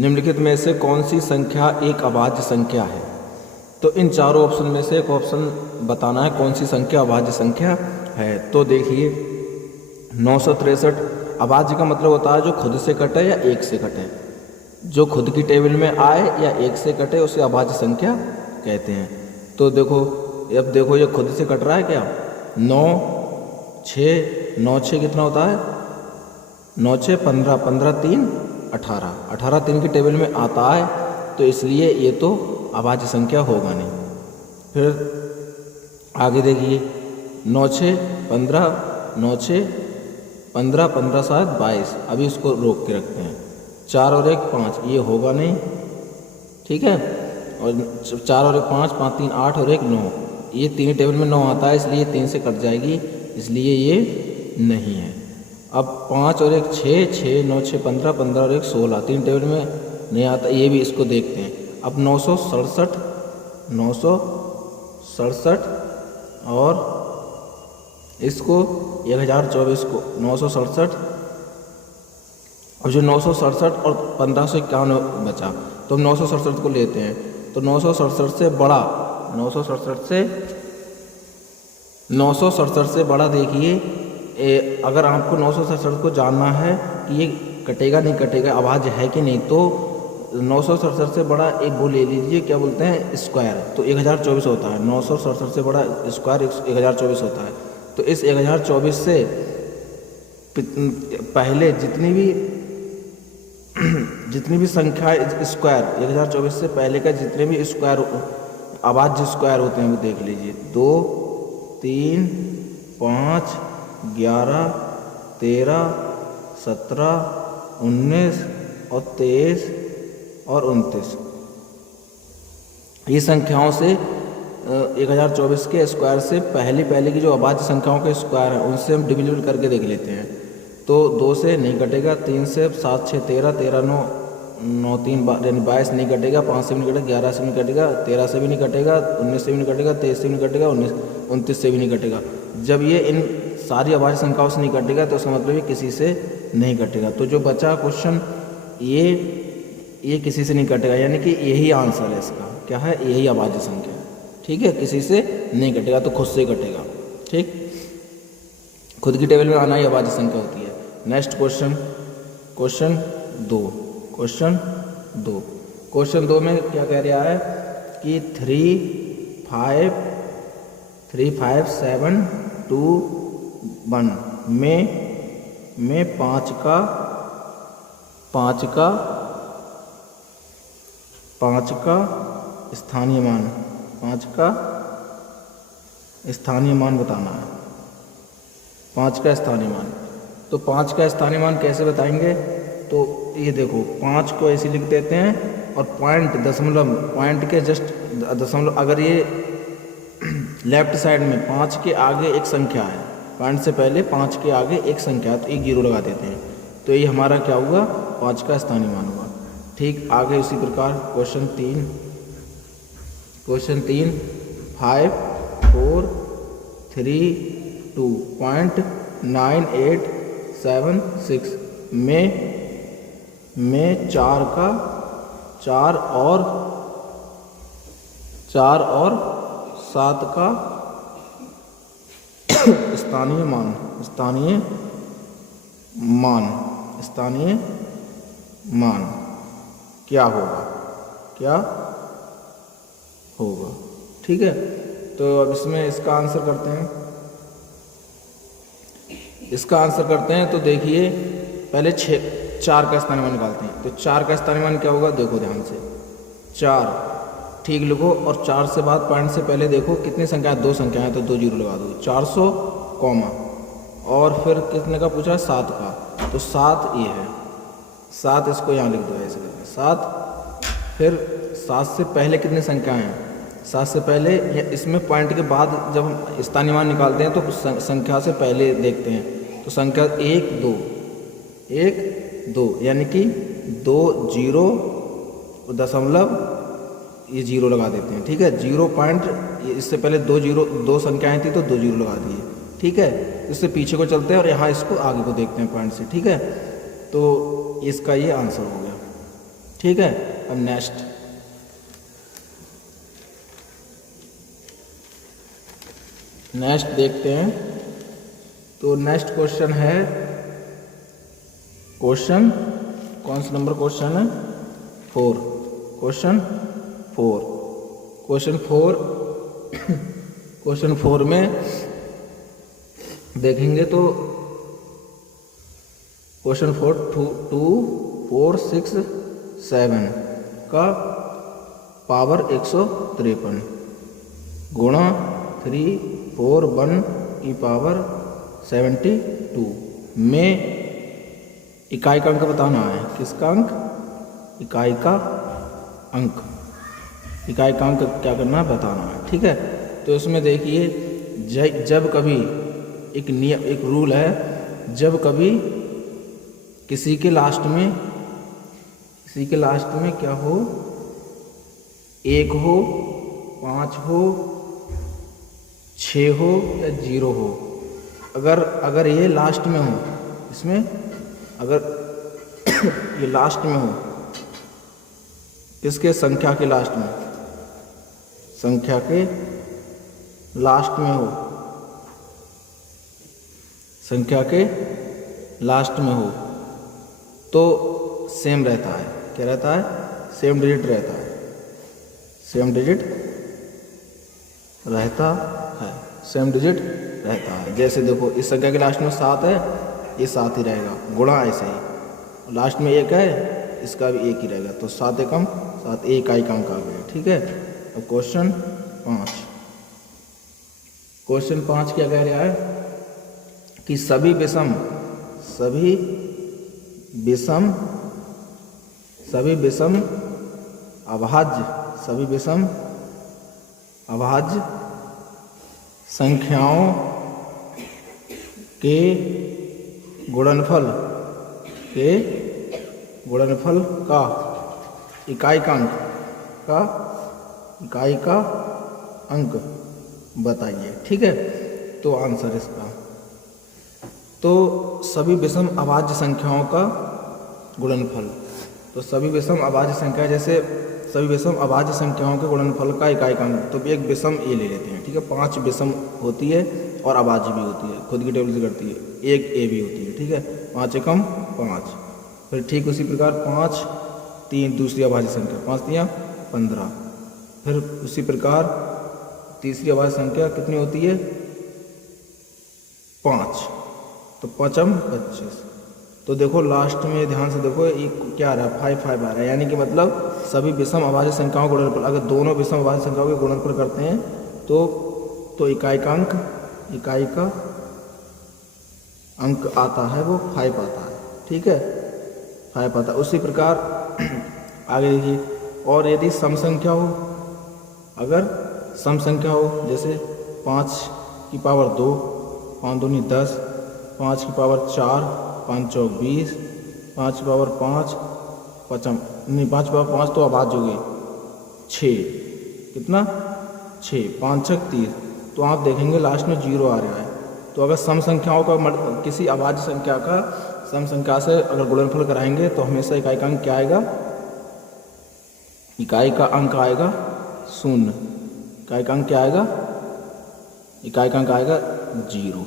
निम्नलिखित में से कौन सी संख्या एक अभाज्य संख्या है? तो इन चारों ऑप्शन में से एक ऑप्शन बताना है कौन सी संख्या अभाज्य संख्या है। तो देखिए 963 अभाज्य का मतलब होता है जो खुद से कटे या एक से कटे, जो खुद की टेबल में आए या एक से कटे उसे अभाज्य संख्या कहते हैं। तो देखो अब देखो ये खुद से कट रहा है क्या, 9 6 कितना होता है, 9 6 15, 15 3 18, 18 3 की टेबल में आता है, तो इसलिए ये तो अभाज्य संख्या होगा नहीं। फिर आगे देखिए 9 6 15, 9 6 15, 15 7 22, अभी इसको रोक के रखते हैं। 4 और 1 5, ये होगा नहीं, ठीक है। और 4 और 1 5, 5 3 8 और 1 9, ये तीन टेबल में 9 आता है, इसलिए 3 से कट जाएगी, इसलिए ये नहीं है। अब 5 और 1 6, 6 9 6 15, 15 और 1 16, तीन टेबल में नहीं आता, ये भी इसको देखते हैं। अब 967 और इसको 1024 को 967, और जो 967 और 1551 बचा, तो हम 967 को लेते हैं। तो 967 से बड़ा 967 से बड़ा देखिए, अगर आपको 967 को जानना है कि ये कटेगा नहीं कटेगा, अभाज्य है कि नहीं, तो 967 से बड़ा एक वो ले लीजिए, क्या बोलते हैं, स्क्वायर, तो 1024 होता है। 967 से बड़ा स्क्वायर 1024 होता है। तो इस 1024 से पहले जितनी भी संख्या स्क्वायर 1024 से पहले का जितने भी स्क्वायर अभाज्य स्क्वायर होते हैं वो देख लीजिए। 2 3 5 11 13 17 19 और 23 और 29, ये संख्याओं से 1024 के स्क्वायर से पहले की जो अभाज्य संख्याओं के स्क्वायर हैं उनसे हम डिविजिबल करके देख लेते हैं। तो 2 से नहीं कटेगा, 3 से 7 6 13, 13 9 9 3 यानी 22 नहीं कटेगा, 5 से भी नहीं कटेगा, 11 से भी नहीं कटेगा, 13 से भी नहीं कटेगा, 19 से भी नहीं कटेगा, 23 से भी नहीं कटेगा, 29 से भी नहीं कटेगा। जब ये इन सारी अभाज्य संख्याओं से नहीं कटेगा तो उसका मतलब ये किसी से नहीं कटेगा। तो जो बचा क्वेश्चन ये किसी से नहीं कटेगा, यानी कि यही आंसर है इसका, क्या है, यही अभाज्य संख्या है, ठीक है। किसी से नहीं कटेगा तो खुद से कटेगा, ठीक, खुद की टेबल में आना ही अभाज्य संख्या होती है। नेक्स्ट क्वेश्चन 2 में क्या कह रहा है कि 3 5 7 2 1 में 5 का स्थानीय मान, 5 का स्थानीय मान बताना है। 5 का स्थानीय मान, तो 5 का स्थानीय मान कैसे बताएंगे? तो ये देखो 5 को ऐसे लिख देते हैं और पॉइंट के जस्ट दशमलव, अगर ये लेफ्ट साइड में 5 के आगे एक संख्या है, पॉइंट से पहले 5 के आगे एक संख्या है तो एक 0 लगा देते हैं, तो ये हमारा क्या हुआ, 5 का स्थानीय मान हुआ, ठीक। आगे उसी प्रकार क्वेश्चन 3 5 4 3 2.9876 में 4 और 7 का स्थानीय मान क्या होगा, ठीक है। तो अब इसमें इसका आंसर करते हैं। तो देखिए पहले 4 का स्थानीय मान निकालते हैं। तो 4 का स्थानीय मान क्या होगा, देखो ध्यान से, 4 ठीक लिखो, और 4 से बाद पॉइंट से पहले देखो कितनी संख्या है, 2 संख्या है तो 2 0 लगा दो, 400 कॉमा, और फिर कितने का पूछा है, 7 का, तो 7 ये है, 7 इसको यहाँ लिख दो ऐसे करके 7। फिर 7 से पहले कितनी संख्याएं हैं, 7 से पहले या इसमें पॉइंट के बाद जब हम स्थानीय मान निकालते हैं तो संख्या से पहले देखते हैं, तो संख्या 1 2 यानी कि 2 0 दशमलव ये 0 लगा देते हैं, ठीक है। 0 पॉइंट, इससे पहले 2 संख्याएं थी तो 2 0 लगा दिए, ठीक है। इससे पीछे को चलते हैं और यहाँ इसको आगे को देखते हैं पॉइंट से, ठीक है। तो इसका ये आंसर हो गया, ठीक है। अब नेक्स्ट देखते हैं। तो नेक्स्ट क्वेश्चन है, क्वेश्चन कौन सा नंबर क्वेश्चन है? 4। क्वेश्चन 4 में देखेंगे तो क्वेश्चन 4 2 4 6 7 का पावर 153 गुणा 3 4 1 की पावर 72 में इकाई का अंक बताना है। किसका अंक? इकाई का अंक क्या करना है? बताना है। ठीक है। तो इसमें देखिए, जब कभी एक रूल है, जब कभी किसी के लास्ट में क्या हो, 1 हो, 5 हो, 6 हो या 0 हो, अगर ये लास्ट में हो, इसमें अगर ये लास्ट में हो, किसके? संख्या के लास्ट में, संख्या के लास्ट में हो, संख्या के लास्ट में हो, तो सेम रहता है। क्या रहता है? सेम डिजिट रहता है। सेम डिजिट रहता है। जैसे देखो, इस संख्या के लास्ट में 7 है, ये 7 ही रहेगा, गुणा ऐसे ही। लास्ट में 1 है, इसका भी 1 ही रहेगा, तो 7 एकम 7, इकाई का अंक आ गया। ठीक है। अब क्वेश्चन 5 क्या कह रहा है कि सभी विषम अभाज्य संख्याओं के गुणनफल का इकाई का अंक बताइए। ठीक है। तो आंसर इसका, तो सभी विषम अभाज्य संख्याओं का गुणनफल, तो सभी विषम अभाज्य संख्या, जैसे सभी विषम अभाज्य संख्याओं के गुणनफल का इकाई का अंक, तो एक विषम ए ले लेते हैं। ठीक है। 5 विषम होती है और अभाज्य भी होती है, खुद की टेबल से करती है, 1 ए भी होती है। ठीक है। 5 एकम 5। फिर ठीक उसी प्रकार 5 3 दूसरी अभाज्य संख्या, 5 3 15। फिर उसी प्रकार तीसरी अभाज्य संख्या कितनी होती है? 5, तो 5 25। तो देखो लास्ट में ध्यान से देखो, ये क्या आ रहा है? 5 5 आ रहा है, यानी कि मतलब सभी विषम अभाज्य संख्याओं के गुणनफल, अगर दोनों विषम अभाज्य संख्याओं के गुणनफल करते हैं तो इकाई का अंक आता है, वो 5 आता है। ठीक है। 5 आता है। उसी प्रकार आगे देखिए, और यदि सम संख्या हो, अगर सम संख्या हो, जैसे 5 की पावर 2, 5 दूनी 10, 5 की पावर 4, 5 चौक 20, 5 की पावर 5, 5 की पावर 5 तो अभाज्य हो गई 6, कितना? 6, 5 छक 30। तो आप देखेंगे लास्ट में 0 आ रहा है। तो अगर सम संख्याओं का किसी अभाज्य संख्या का सम संख्या से अगर गुणनफल कराएंगे तो हमेशा इकाई का अंक क्या आएगा? इकाई का अंक आएगा 0। इकाई का अंक क्या आएगा? इकाई का अंक आएगा 0।